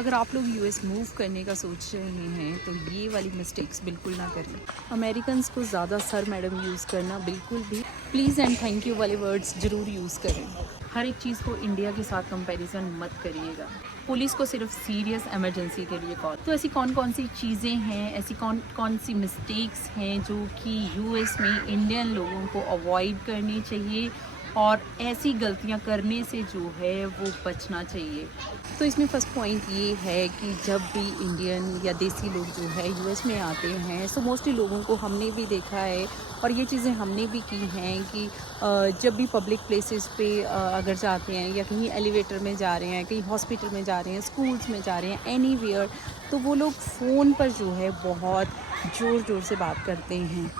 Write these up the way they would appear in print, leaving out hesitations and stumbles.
अगर आप लोग यूएस मूव करने का सोच रहे हैं तो ये वाली मिस्टेक्स बिल्कुल ना करें। अमेरिकन्स को ज़्यादा सर मैडम यूज़ करना बिल्कुल भी, प्लीज़ एंड थैंक यू वाले वर्ड्स ज़रूर यूज़ करें। हर एक चीज़ को इंडिया के साथ कंपैरिजन मत करिएगा। पुलिस को सिर्फ सीरियस इमरजेंसी के लिए कॉल। तो ऐसी कौन कौन सी चीज़ें हैं, ऐसी कौन कौन सी मिस्टेक्स हैं जो कि यूएस में इंडियन लोगों को अवॉइड करनी चाहिए और ऐसी गलतियां करने से जो है वो बचना चाहिए। तो इसमें फ़र्स्ट पॉइंट ये है कि जब भी इंडियन या देसी लोग जो है यूएस में आते हैं, सो मोस्टली लोगों को हमने भी देखा है और ये चीज़ें हमने भी की हैं कि जब भी पब्लिक प्लेसेस पे अगर जाते हैं या कहीं एलिवेटर में जा रहे हैं, कहीं हॉस्पिटल में जा रहे हैं, स्कूल्स में जा रहे हैं, एनीवेयर, तो वो लोग फ़ोन पर जो है बहुत ज़ोर ज़ोर से बात करते हैं।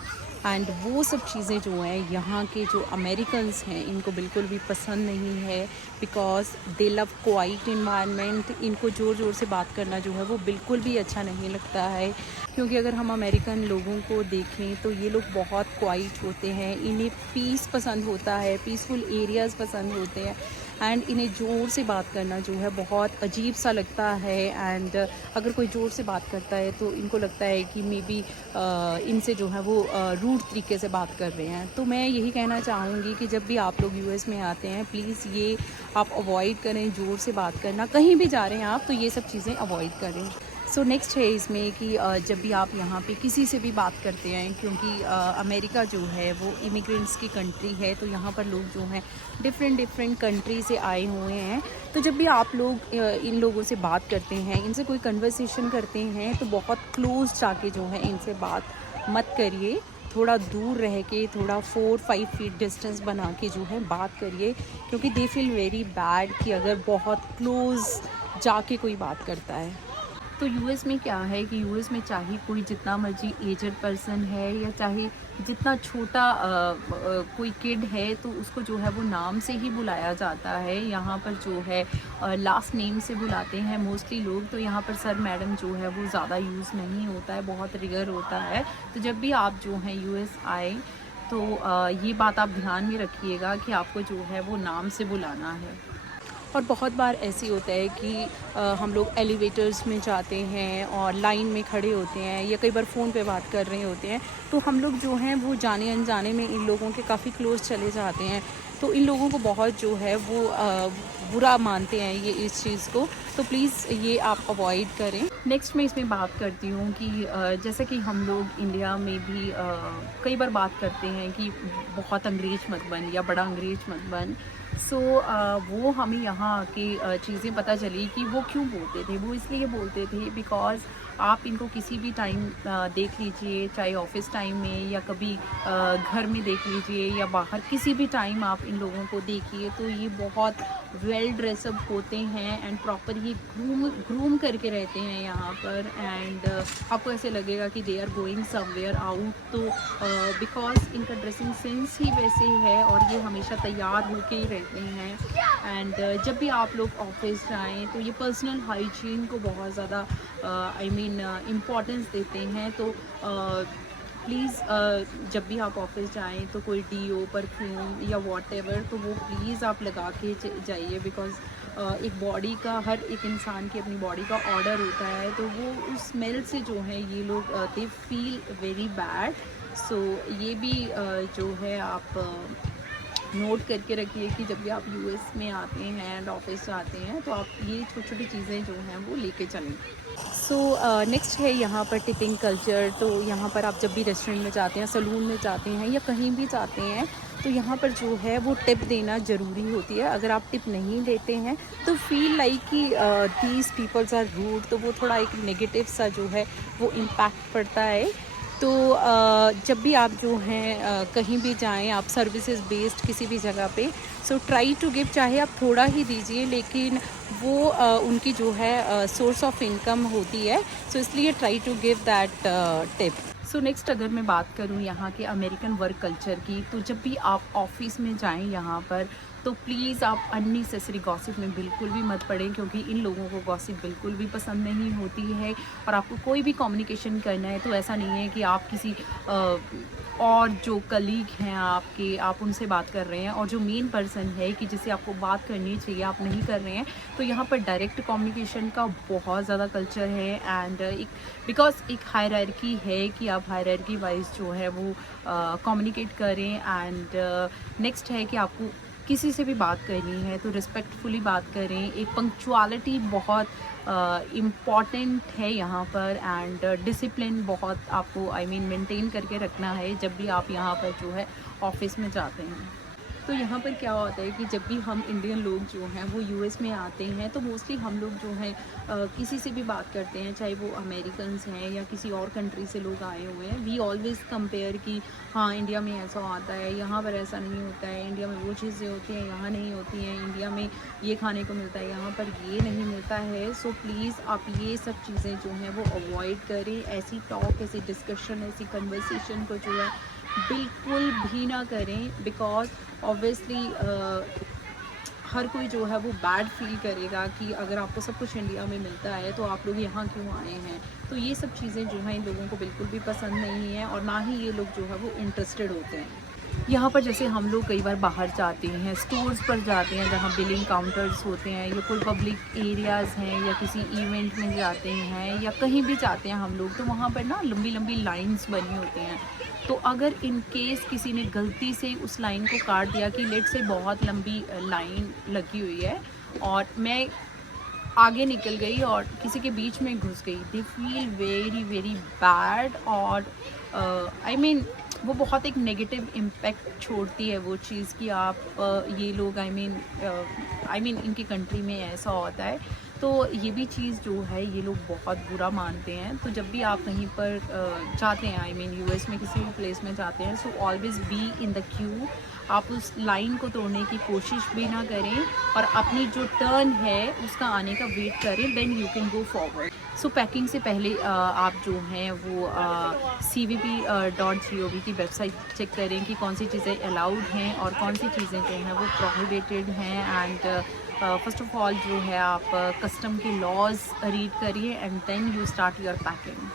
एंड वो सब चीज़ें जो हैं यहाँ के जो अमेरिकन्स हैं इनको बिल्कुल भी पसंद नहीं है, because they love quite environment. इनको ज़ोर ज़ोर से बात करना जो है वो बिल्कुल भी अच्छा नहीं लगता है, क्योंकि अगर हम अमेरिकन लोगों को देखें तो ये लोग बहुत क्वाइट होते हैं, इन्हें पीस पसंद होता है, पीसफुल एरियाज़ पसंद होते हैं एंड इन्हें ज़ोर से बात करना जो है बहुत अजीब सा लगता है। एंड अगर कोई ज़ोर से बात करता है तो इनको लगता है कि मे बी इनसे जो है वो रूड तरीके से बात कर रहे हैं। तो मैं यही कहना चाहूँगी कि जब भी आप लोग यूएस में आते हैं प्लीज़ ये आप अवॉइड करें, ज़ोर से बात करना। कहीं भी जा रहे हैं आप तो ये सब चीज़ें अवॉइड करें। सो नेक्स्ट है इसमें कि जब भी आप यहाँ पे किसी से भी बात करते हैं, क्योंकि अमेरिका जो है वो इमिग्रेंट्स की कंट्री है, तो यहाँ पर लोग जो हैं डिफरेंट कंट्री से आए हुए हैं। तो जब भी आप लोग इन लोगों से बात करते हैं, इनसे कोई कन्वर्सेशन करते हैं, तो बहुत क्लोज जाके जो है इनसे बात मत करिए। थोड़ा दूर रह के, थोड़ा 4-5 फीट डिस्टेंस बना के जो है बात करिए, क्योंकि दे फील वेरी बैड कि अगर बहुत क्लोज जाके कोई बात करता है। तो यूएस में क्या है कि यूएस में चाहे कोई जितना मर्जी एजड पर्सन है या चाहे जितना छोटा कोई किड है, तो उसको जो है वो नाम से ही बुलाया जाता है। यहाँ पर जो है लास्ट नेम से बुलाते हैं मोस्टली लोग। तो यहाँ पर सर मैडम जो है वो ज़्यादा यूज़ नहीं होता है, बहुत रेयर होता है। तो जब भी आप जो हैं यूएस आए तो ये बात आप ध्यान में रखिएगा कि आपको जो है वो नाम से बुलाना है। और बहुत बार ऐसी होता है कि हम लोग एलिवेटर्स में जाते हैं और लाइन में खड़े होते हैं या कई बार फ़ोन पे बात कर रहे होते हैं, तो हम लोग जो हैं वो जाने अनजाने में इन लोगों के काफ़ी क्लोज चले जाते हैं। तो इन लोगों को बहुत जो है वो बुरा मानते हैं ये इस चीज़ को। तो प्लीज़ ये आप अवॉइड करें। नेक्स्ट मैं इसमें बात करती हूँ कि जैसे कि हम लोग इंडिया में भी कई बार बात करते हैं कि बहुत अंग्रेज मत बन या बड़ा अंग्रेज मत बन। सो वो हमें यहाँ आके चीज़ें पता चली कि वो क्यों बोलते थे। वो इसलिए बोलते थे बिकॉज़ आप इनको किसी भी टाइम देख लीजिए, चाहे ऑफिस टाइम में या कभी घर में देख लीजिए या बाहर किसी भी टाइम आप इन लोगों को देखिए, तो ये बहुत वेल ड्रेसअप होते हैं एंड प्रॉपर ये ग्रूम करके रहते हैं यहाँ पर। एंड आपको ऐसे लगेगा कि they are going somewhere out. तो बिकॉज इनका ड्रेसिंग सेंस ही वैसे है और ये हमेशा तैयार होके ही रहते हैं। एंड जब भी आप लोग ऑफिस जाएँ तो ये पर्सनल हाइजीन को बहुत ज़्यादा इम्पॉर्टेंस देते हैं। तो प्लीज़ जब भी आप ऑफिस जाएँ तो कोई डीओ, परफ्यूम या वॉटेवर, तो वो प्लीज़ आप लगा के जाइए। बिकॉज़ एक बॉडी का, हर एक इंसान की अपनी बॉडी का ऑर्डर होता है, तो वो उस स्मेल से जो है ये लोग दे फील वेरी बैड। सो ये भी जो है आप नोट करके रखिए कि जब भी आप यूएस में आते हैं एंड ऑफिस जाते हैं तो आप ये छोटी छोटी चीज़ें जो हैं वो लेके चलें। सो नेक्स्ट है यहाँ पर टिपिंग कल्चर। तो यहाँ पर आप जब भी रेस्टोरेंट में जाते हैं, सलून में जाते हैं या कहीं भी जाते हैं, तो यहाँ पर जो है वो टिप देना ज़रूरी होती है। अगर आप टिप नहीं देते हैं तो फील लाइक कि दीज पीपल्स आर रूड, तो वो थोड़ा एक नेगेटिव सा जो है वो इम्पैक्ट पड़ता है। तो जब भी आप जो हैं कहीं भी जाएं, आप सर्विसेज बेस्ड किसी भी जगह पे, सो ट्राई टू गिव, चाहे आप थोड़ा ही दीजिए लेकिन वो उनकी जो है सोर्स ऑफ इनकम होती है। सो इसलिए try to give that tip. So next अगर मैं बात करूँ यहाँ के अमेरिकन वर्क कल्चर की, तो जब भी आप ऑफिस में जाएं यहाँ पर, तो प्लीज़ आप अननेसेसरी गॉसिप में बिल्कुल भी मत पड़ें, क्योंकि इन लोगों को गॉसिप बिल्कुल भी पसंद नहीं होती है। और आपको कोई भी कम्युनिकेशन करना है तो ऐसा नहीं है कि आप किसी और जो कलीग हैं आपके, आप उनसे बात कर रहे हैं और जो मेन पर्सन है कि जिससे आपको बात करनी चाहिए आप नहीं कर रहे हैं, तो यहाँ पर डायरेक्ट कम्युनिकेशन का बहुत ज़्यादा कल्चर है। एंड एक बिकॉज एक हायरार्की है कि आप हायरार्की वाइज जो है वो कम्युनिकेट करें। एंड नेक्स्ट है कि आपको किसी से भी बात करनी है तो रिस्पेक्टफुली बात करें। एक पंक्चुअलिटी बहुत इम्पॉर्टेंट है यहाँ पर। एंड डिसिप्लिन बहुत आपको मेंटेन करके रखना है जब भी आप यहाँ पर जो है ऑफिस में जाते हैं। तो यहाँ पर क्या होता है कि जब भी हम इंडियन लोग जो हैं वो यूएस में आते हैं तो मोस्टली हम लोग जो हैं किसी से भी बात करते हैं, चाहे वो अमेरिकन्स हैं या किसी और कंट्री से लोग आए हुए हैं। वी ऑलवेज़ कंपेयर कि हाँ इंडिया में ऐसा आता है, यहाँ पर ऐसा नहीं होता है, इंडिया में वो चीज़ें होती हैं यहाँ नहीं होती हैं, इंडिया में ये खाने को मिलता है यहाँ पर ये नहीं मिलता है। सो प्लीज़ आप ये सब चीज़ें जो हैं वो अवॉइड करें। ऐसी टॉक, ऐसी डिस्कशन, ऐसी कन्वर्सेशन को जो है बिल्कुल भी ना करें। बिकॉज ऑब्वियसली हर कोई जो है वो बैड फील करेगा कि अगर आपको सब कुछ इंडिया में मिलता है तो आप लोग यहाँ क्यों आए हैं। तो ये सब चीज़ें जो हैं इन लोगों को बिल्कुल भी पसंद नहीं है और ना ही ये लोग जो है वो इंटरेस्टेड होते हैं। यहाँ पर जैसे हम लोग कई बार बाहर जाते हैं, स्टोर्स पर जाते हैं जहाँ बिलिंग काउंटर्स होते हैं, या कोई पब्लिक एरियाज़ हैं, या किसी इवेंट में जाते हैं, या कहीं भी जाते हैं हम लोग, तो वहाँ पर ना लंबी लंबी लाइंस बनी होती हैं। तो अगर इन केस किसी ने गलती से उस लाइन को काट दिया कि लेट से बहुत लंबी लाइन लगी हुई है और मैं आगे निकल गई और किसी के बीच में घुस गई, दे फील वेरी वेरी बैड। और वो बहुत एक नेगेटिव इम्पैक्ट छोड़ती है वो चीज़ कि आप ये लोग इनकी कंट्री में ऐसा होता है। तो ये भी चीज़ जो है ये लोग बहुत बुरा मानते हैं। तो जब भी आप कहीं पर जाते हैं यूएस में किसी भी प्लेस में जाते हैं, so always be in the Q. आप उस लाइन को तोड़ने की कोशिश भी ना करें और अपनी जो टर्न है उसका आने का वेट करें, then you can go forward. So packing से पहले आप जो हैं वो CVP.gov की वेबसाइट चेक करें कि कौन सी चीज़ें अलाउड हैं और कौन सी चीज़ें जो हैं वो प्रोहिबिटेड हैं। एंड फर्स्ट ऑफ ऑल जो है आप कस्टम के लॉज रीड करिए and then you start your packing.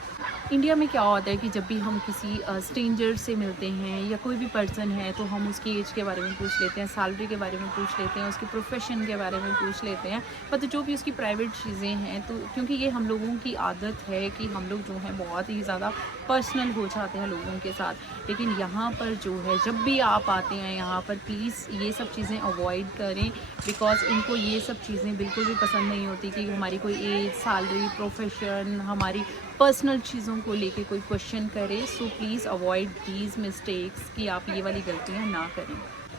India में क्या होता है कि जब भी हम किसी स्ट्रेंजर से मिलते हैं या कोई भी पर्सन है तो हम उसकी एज के बारे में पूछ लेते हैं, सैलरी के बारे में पूछ लेते हैं, उसकी प्रोफेशन के बारे में पूछ लेते हैं, मतलब जो भी उसकी प्राइवेट चीज़ें हैं। तो क्योंकि ये हम लोगों की आदत है कि हम लोग जो हैं बहुत ही ज़्यादा पर्सनल हो जाते हैं लोगों के साथ। लेकिन यहाँ पर जो है जब भी आप आते हैं यहाँ पर प्लीज़ ये सब चीज़ें अवॉइड करें। बिकॉज इनको ये सब चीज़ें बिल्कुल भी पसंद नहीं होती कि हमारी कोई एज, सैलरी, प्रोफेशन, हमारी पर्सनल चीज़ों को लेके कोई क्वेश्चन करे। So please avoid these mistakes कि आप ये वाली गलतियाँ ना करें।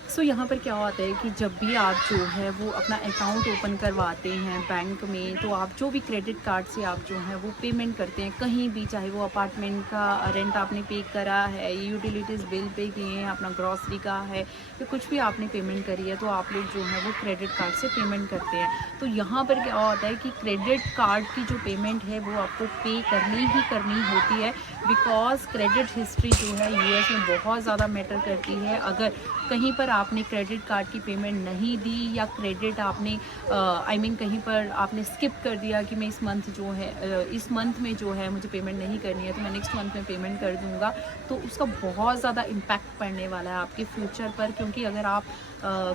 सो यहाँ पर क्या होता है कि जब भी आप जो है वो अपना अकाउंट ओपन करवाते हैं बैंक में, तो आप जो भी क्रेडिट कार्ड से आप जो है वो पेमेंट करते हैं कहीं भी, चाहे वो अपार्टमेंट का रेंट आपने पे करा है, यूटिलिटीज़ बिल पे किए हैं, अपना ग्रॉसरी का है, या कुछ भी आपने पेमेंट करी है, तो आप लोग जो है वो क्रेडिट कार्ड से पेमेंट करते हैं। तो यहाँ पर क्या होता है कि क्रेडिट कार्ड की जो पेमेंट है वो आपको पे करनी ही करनी होती है। बिकॉज क्रेडिट हिस्ट्री जो है यूएस में बहुत ज़्यादा मैटर करती है। अगर कहीं पर आपने क्रेडिट कार्ड की पेमेंट नहीं दी या क्रेडिट आपने कहीं पर आपने स्किप कर दिया कि मैं इस मंथ जो है इस मंथ में जो है मुझे पेमेंट नहीं करनी है तो मैं नेक्स्ट मंथ में पेमेंट कर दूंगा, तो उसका बहुत ज़्यादा इम्पैक्ट पड़ने वाला है आपके फ्यूचर पर। क्योंकि अगर आप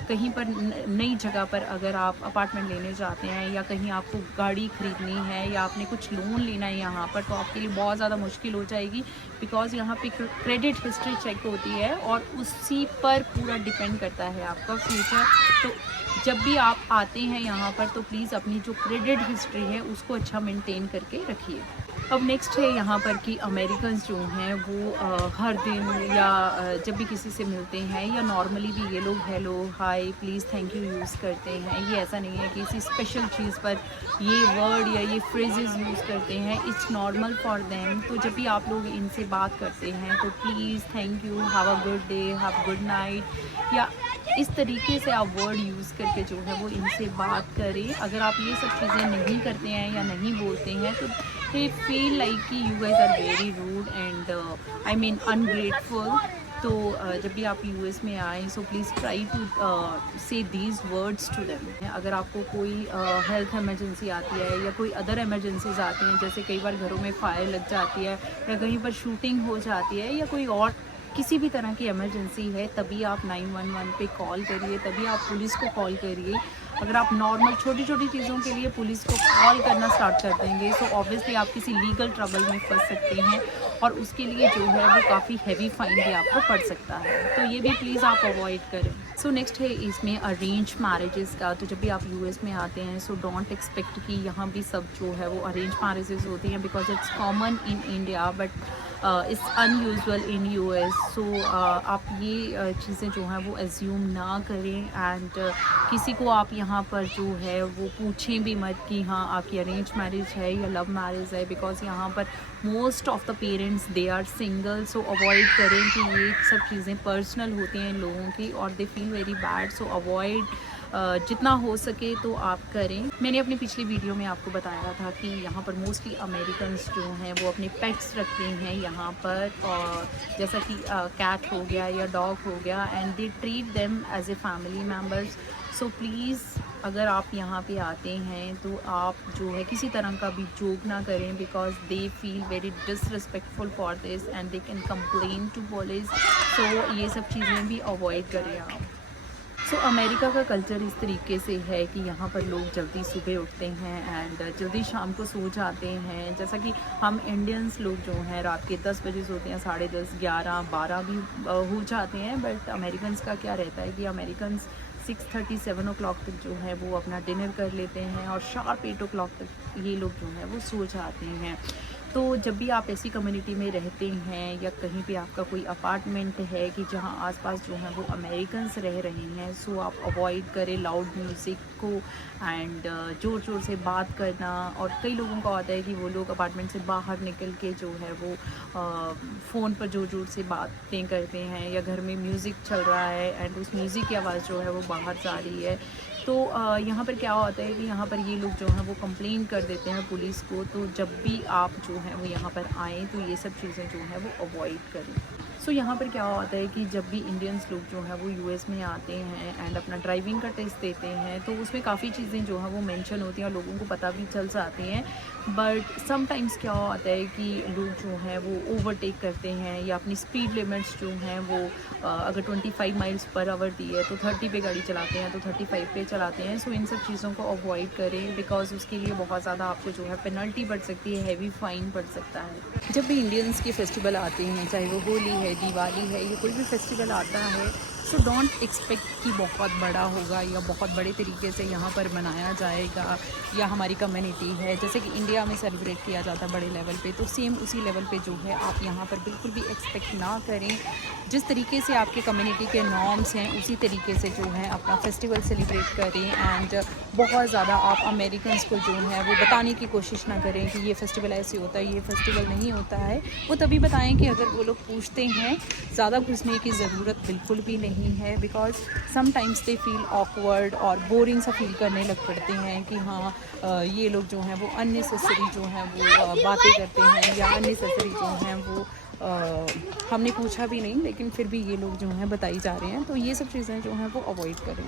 कहीं पर नई जगह पर अगर आप अपार्टमेंट लेने जाते हैं या कहीं आपको गाड़ी ख़रीदनी है या आपने कुछ लोन लेना है यहाँ पर, तो आपके लिए बहुत ज़्यादा मुश्किल हो जाएगी। बिकॉज़ यहाँ पे क्रेडिट हिस्ट्री चेक होती है और उसी पर पूरा डिपेंड करता है आपका फ्यूचर। तो जब भी आप आते हैं यहाँ पर तो प्लीज़ अपनी जो क्रेडिट हिस्ट्री है उसको अच्छा मेंटेन करके रखिए। अब नेक्स्ट है यहाँ पर कि अमेरिकन्स जो हैं वो हर दिन या जब भी किसी से मिलते हैं या नॉर्मली भी ये लोग hello, hi, please, thank you use करते हैं। ये ऐसा नहीं है कि किसी स्पेशल चीज़ पर ये वर्ड या ये फ्रेजेस यूज़ करते हैं, इट्स नॉर्मल फॉर देम। तो जब भी आप लोग इनसे बात करते हैं तो please, thank you, have a good day, have good night, या इस तरीके से आप वर्ड यूज़ करके जो है वो इनसे बात करें। अगर आप ये सब चीज़ें नहीं करते हैं या नहीं बोलते हैं तो they feel like कि you guys are very rude and ungrateful। तो जब भी आप यूएस में आएँ सो प्लीज़ ट्राई टू से दीज वर्ड्स टू देम। अगर आपको कोई हेल्थ इमरजेंसी आती है या कोई अदर इमरजेंसीज आती हैं, जैसे कई बार घरों में फायर लग जाती है या कहीं पर शूटिंग हो जाती है या कोई और किसी भी तरह की इमरजेंसी है तभी आप 911 पे कॉल करिए, तभी आप पुलिस को कॉल करिए। अगर आप नॉर्मल छोटी छोटी चीज़ों के लिए पुलिस को कॉल करना स्टार्ट कर देंगे सो ऑब्वियसली आप किसी लीगल ट्रबल में फंस सकते हैं और उसके लिए जो है वो काफ़ी हैवी फाइन भी आपको पड़ सकता है, तो ये भी प्लीज़ आप अवॉइड करें। सो नेक्स्ट है इसमें अरेंज मैरिजेस का। तो जब भी आप यूएस में आते हैं सो डोंट एक्सपेक्ट कि यहाँ भी सब जो है वो अरेंज मैरिजेस होती हैं, because it's common in India but it's unusual in US. So आप ये चीज़ें जो हैं वो एज्यूम ना करें एंड किसी को आप यहाँ पर जो है वो पूछें भी मत कि हाँ आपकी अरेंज मैरिज है या लव मैरिज है, बिकॉज यहाँ पर most of the parents they are single. So avoid करें कि ये सब चीज़ें पर्सनल होती हैं इन लोगों की और दे फील वेरी बैड। सो अवॉइड जितना हो सके तो आप करें। मैंने अपनी पिछली वीडियो में आपको बताया था कि यहाँ पर मोस्टली अमेरिकन्स जो हैं वो अपने पेट्स रखते हैं यहाँ पर, और जैसा कि कैट हो गया या डॉग हो गया and they treat them as a family members. So please अगर आप यहाँ पे आते हैं तो आप जो है किसी तरह का भी जोक ना करें, because they feel very disrespectful for this and they can complain to police. So ये सब चीज़ें भी अवॉइड करें आप। सो अमेरिका का कल्चर इस तरीके से है कि यहाँ पर लोग जल्दी सुबह उठते हैं एंड जल्दी शाम को सो जाते हैं। जैसा कि हम इंडियंस लोग जो हैं रात के 10 बजे सोते हैं, 10:30, 11, 12 भी हो जाते हैं, बट अमेरिकन्स का क्या रहता है कि अमेरिकन्स 6:30, 7 o'clock तक जो है वो अपना डिनर कर लेते हैं और शार्प 8 o'clock तक ये लोग जो हैं वो सो जाते हैं। तो जब भी आप ऐसी कम्युनिटी में रहते हैं या कहीं पे आपका कोई अपार्टमेंट है कि जहाँ आसपास जो हैं वो अमेरिकन्स रह रहे हैं, सो आप अवॉइड करें लाउड म्यूज़िक को एंड ज़ोर ज़ोर से बात करना। और कई लोगों का होता है कि वो लोग अपार्टमेंट से बाहर निकल के जो है वो फ़ोन पर ज़ोर ज़ोर से बातें करते हैं या घर में म्यूज़िक चल रहा है एंड उस म्यूज़िक की आवाज़ जो है वो बाहर जा रही है। तो यहाँ पर क्या होता है कि यहाँ पर ये लोग जो हैं वो कंप्लेन कर देते हैं पुलिस को। तो जब भी आप जो हैं वो यहाँ पर आएँ तो ये सब चीज़ें जो हैं वो अवॉइड करें। सो यहाँ पर क्या होता है कि जब भी इंडियंस लोग जो हैं वो यूएस में आते हैं एंड अपना ड्राइविंग का टेस्ट देते हैं तो उसमें काफ़ी चीज़ें जो हैं वो मेंशन होती हैं और लोगों को पता भी चल जाती हैं। बट समटाइम्स क्या होता है कि लोग जो हैं वो ओवरटेक करते हैं या अपनी स्पीड लिमिट्स जो हैं वो अगर 25 माइल्स पर आवर दी है तो 30 पे गाड़ी चलाते हैं, तो 35 पे चलाते हैं। सो इन सब चीज़ों को अवॉइड करें, बिकॉज उसके लिए बहुत ज़्यादा आपको जो है पेनल्टी पड़ सकती है, हैवी फाइन पड़ सकता है। जब भी इंडियंस के फेस्टिवल आते हैं, चाहे वो होली है, दिवाली है, या कोई भी फेस्टिवल आता है, सो डोंट एक्सपेक्ट कि बहुत बड़ा होगा या बहुत बड़े तरीके से यहाँ पर मनाया जाएगा या हमारी कम्युनिटी है जैसे कि इंडिया में सेलिब्रेट किया जाता है बड़े लेवल पे, तो सेम उसी लेवल पे जो है आप यहाँ पर बिल्कुल भी एक्सपेक्ट ना करें। जिस तरीके से आपके कम्युनिटी के नॉर्म्स हैं उसी तरीके से जो है अपना फेस्टिवल सेलिब्रेट करें एंड बहुत ज़्यादा आप अमेरिकन्स को जो है वो बताने की कोशिश ना करें कि ये फेस्टिवल ऐसे होता है, ये फेस्टिवल नहीं होता है। वो तभी बताएं कि अगर वो लोग पूछते हैं, ज़्यादा घुसने की ज़रूरत बिल्कुल भी नहीं है, because sometimes they feel awkward और बोरिंग सा फील करने लग पड़ते हैं कि हाँ ये लोग जो हैं वो अननेसेसरी जो हैं वो बातें करते हैं या अननेसेसरी जो हैं वो हमने पूछा भी नहीं लेकिन फिर भी ये लोग जो हैं बताई जा रहे हैं। तो ये सब चीज़ें जो हैं वो अवॉइड करें।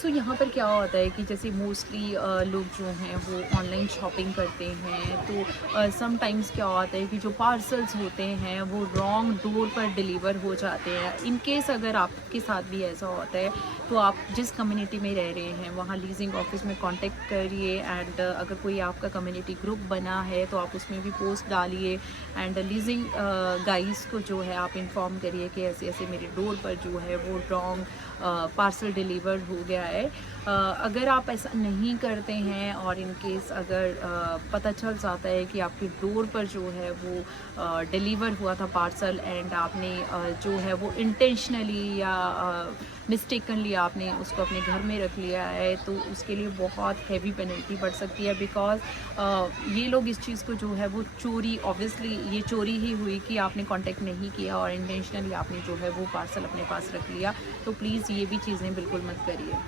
सो यहाँ पर क्या होता है कि जैसे मोस्टली लोग जो हैं वो ऑनलाइन शॉपिंग करते हैं, तो समटाइम्स क्या होता है कि जो पार्सल्स होते हैं वो रॉन्ग डोर पर डिलीवर हो जाते हैं। इन केस अगर आपके साथ भी ऐसा होता है तो आप जिस कम्युनिटी में रह रहे हैं वहाँ लीजिंग ऑफिस में कांटेक्ट करिए एंड अगर कोई आपका कम्युनिटी ग्रुप बना है तो आप उसमें भी पोस्ट डालिए एंड लीजिंग गाइस को जो है आप इन्फॉर्म करिए कि ऐसे ऐसे मेरे डोर पर जो है वो रॉन्ग पार्सल डिलीवर हो गया है। अगर आप ऐसा नहीं करते हैं और इन केस अगर पता चल जाता है कि आपके डोर पर जो है वो डिलीवर हुआ था पार्सल एंड आपने जो है वो इंटेंशनली या मिस्टेकनली आपने उसको अपने घर में रख लिया है, तो उसके लिए बहुत हैवी पेनल्टी पड़ सकती है। बिकॉज ये लोग इस चीज़ को जो है वो चोरी, ऑब्वियसली ये चोरी ही हुई कि आपने कांटेक्ट नहीं किया और इंटेंशनली आपने जो है वो पार्सल अपने पास रख लिया। तो प्लीज़ ये भी चीज़ें बिल्कुल मत करिए।